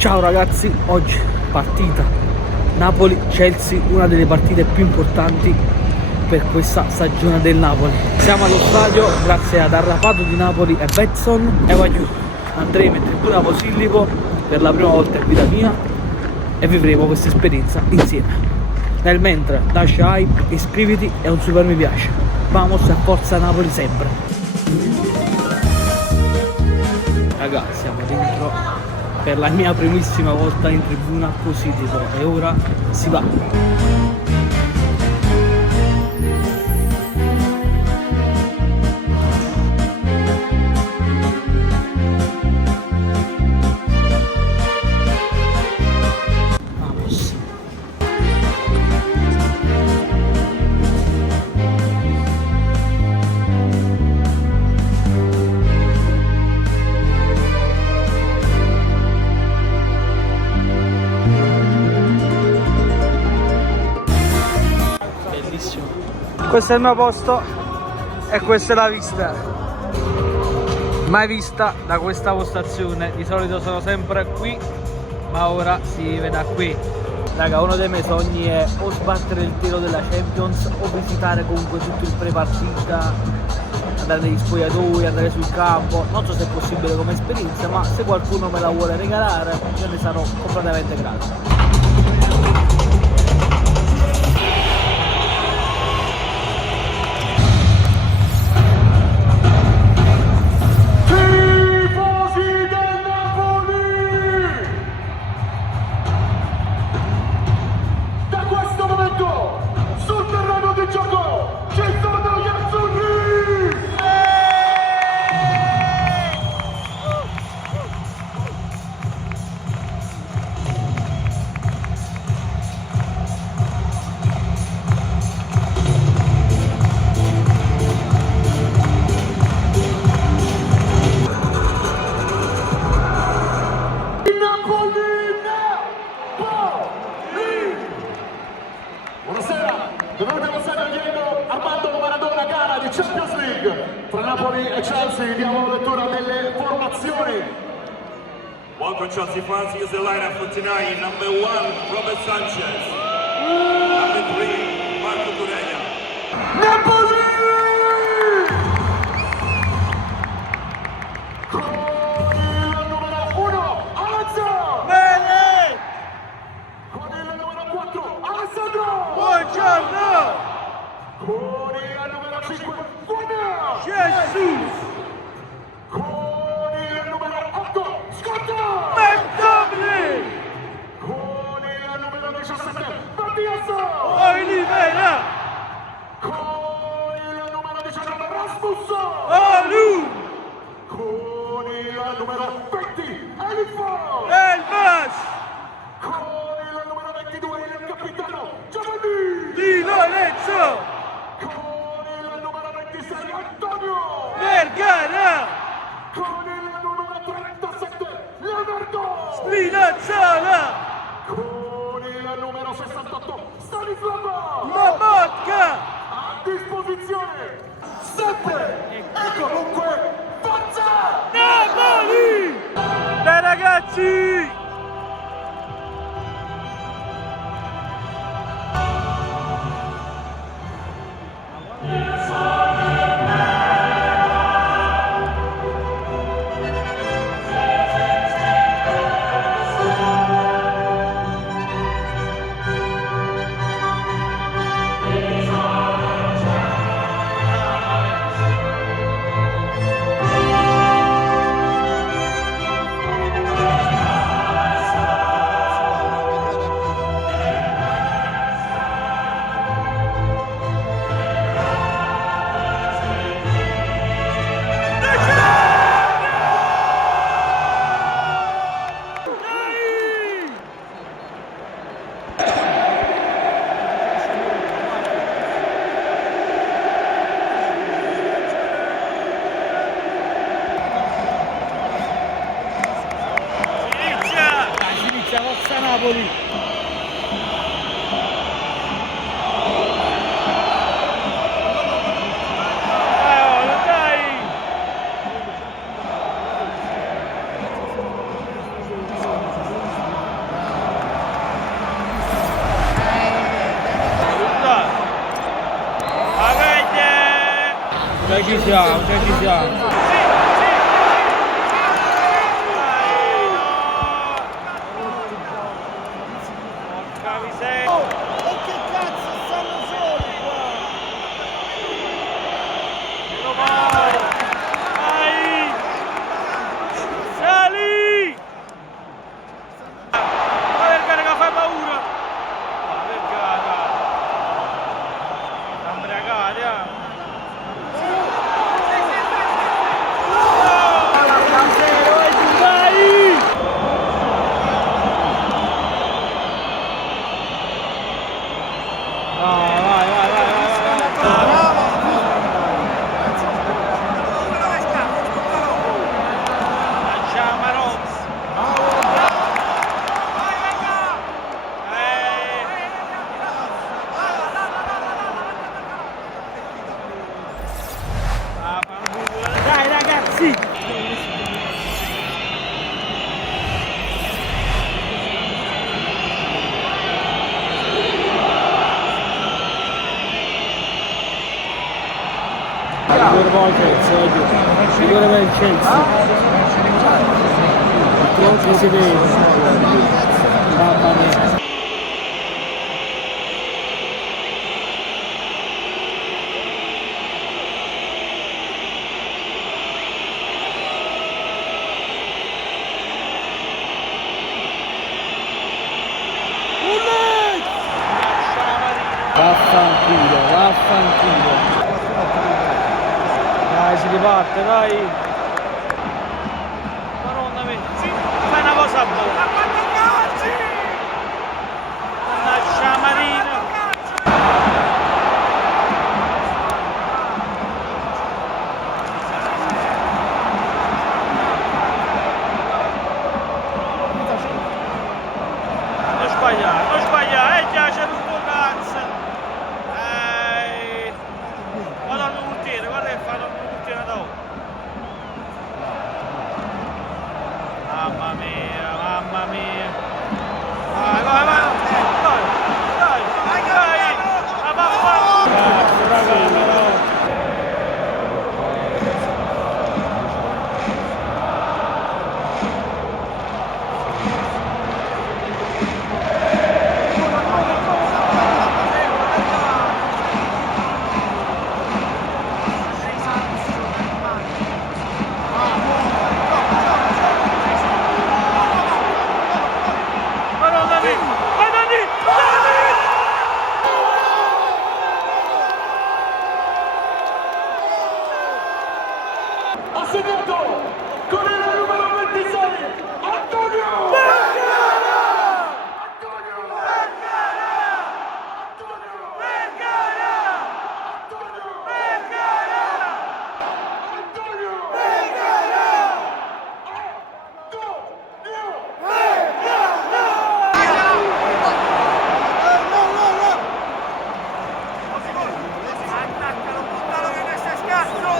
Ciao ragazzi, oggi partita Napoli-Chelsea, una delle partite più importanti per questa stagione del Napoli. Siamo allo stadio grazie ad Arrapato di Napoli e Betson e vai giù. Andremo in tribuna Posillipo per la prima volta in vita mia e vivremo questa esperienza insieme. Nel mentre lascia hype, iscriviti e un super mi piace. Vamos e forza Napoli sempre. Ragazzi, siamo dentro per la mia primissima volta in tribuna Posillipo e ora si va. Vamos. Bellissimo. Questo è il mio posto e questa è la vista. Mai vista da questa postazione. Di solito sono sempre qui, ma ora si vede qui. Raga, uno dei miei sogni è o sbattere il tiro della Champions o visitare comunque tutto il pre-partita, andare negli spogliatoi, andare sul campo. Non so se è possibile come esperienza, ma se qualcuno me la vuole regalare io ne sarò completamente grato. Buonasera, benvenuti allo stadio Diego Armando Maradona, gara di Champions League tra Napoli e Chelsea. Diamo lettura delle formazioni. Welcome Chelsea fans, here's the lineup for tonight. Number 1, Robert Sanchez. Number 3, Marco Correa. Napoli! Con il numero 1, Alonso! Bene! Con il numero 4, Alessandro! Buongiorno! Con il numero 5, Buona! Jesus! Con il numero 8, Scotta! Bentabile! Con il numero 17, Mattias! Olivera! Con il numero 19, Rasmus! Alu! Con il numero 20, Elifo! Elmas! Con il numero 22, il capitano Giovanni! Di Lorenzo! Con il numero 26, Antonio! Vergara! Con il numero 37, Leonardo! Spinazzola! Con il numero 68, Stanislava! Mamotka! A disposizione sempre e comunque forza! Napoli! Dai ragazzi! Napoli. Dai! ci siamo, ci siamo. Dai ragazzi! Rigore per il Chelsea. Non si vede. Mamma mia. Vaffanculo, vaffanculo. Dai, si riparte, dai. Madonna mia. Sì, fai una cosa buona. Lascia Marino. Non sbagliare, già c'è tutto cazzo. Vado all'ultimo, guarda che fanno l'ultimo dopo. Mamma mia, mamma mia. Vai, vai, vai, dai, dai, dai, dai. Ma mamma. Cazzo, ragazzi, no. Ha segnato con il numero 26 Antonio Vergara! Antonio Vergara! Antonio Vergara! Antonio Vergara! Antonio Vergara! Attaccalo, buttalo che ne stai scazzo!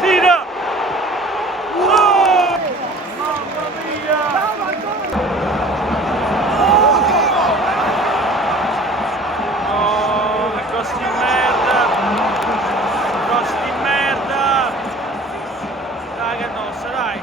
Tira! Oh! Mamma mia! Oh, che costi di merda! Costi di merda! Dai che nostra, dai!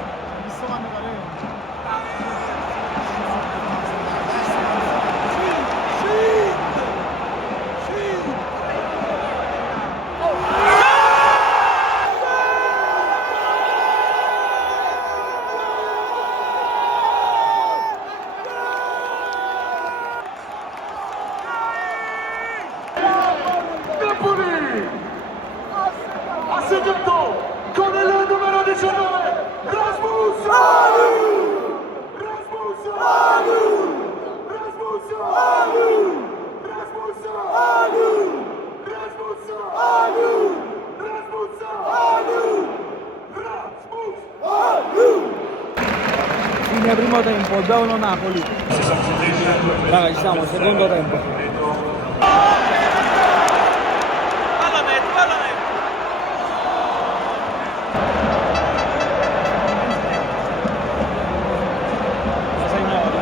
Napoli ha segnato con il numero 19 Rasmus Rasmus Rasmus Rasmus Fine primo tempo, 2-1 Napoli. Raga, ci siamo, secondo tempo. Palla metto, palla metto. La signora.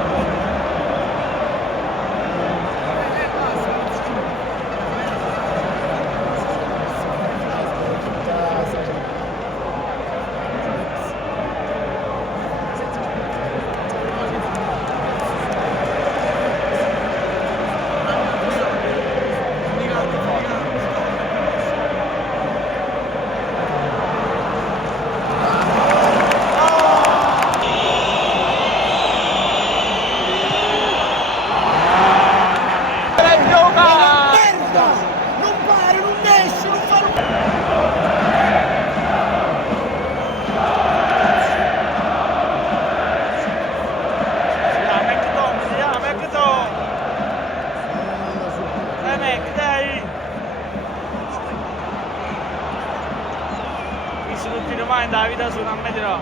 praticamente la vita su non mi dirò.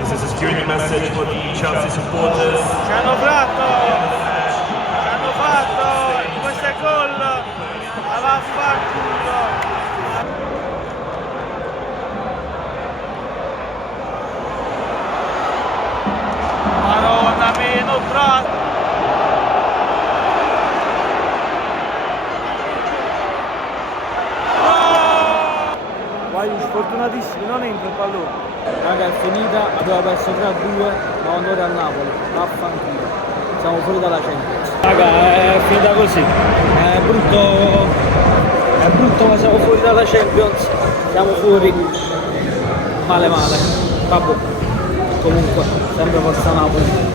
This is a security message for the Chelsea supporters. Ci hanno fatto, questo è gol, la vaffanculo. Madonna mia, non tratto. Guai, sfortunatissimi, non entra il pallone. Raga, è finita, abbiamo perso 3-2, ma andare a Napoli, vaffanculo. Siamo fuori dalla Champions. Raga, è finita così. È brutto ma siamo fuori dalla Champions. Siamo fuori. Male. Vabbè. Comunque, sempre forza Napoli.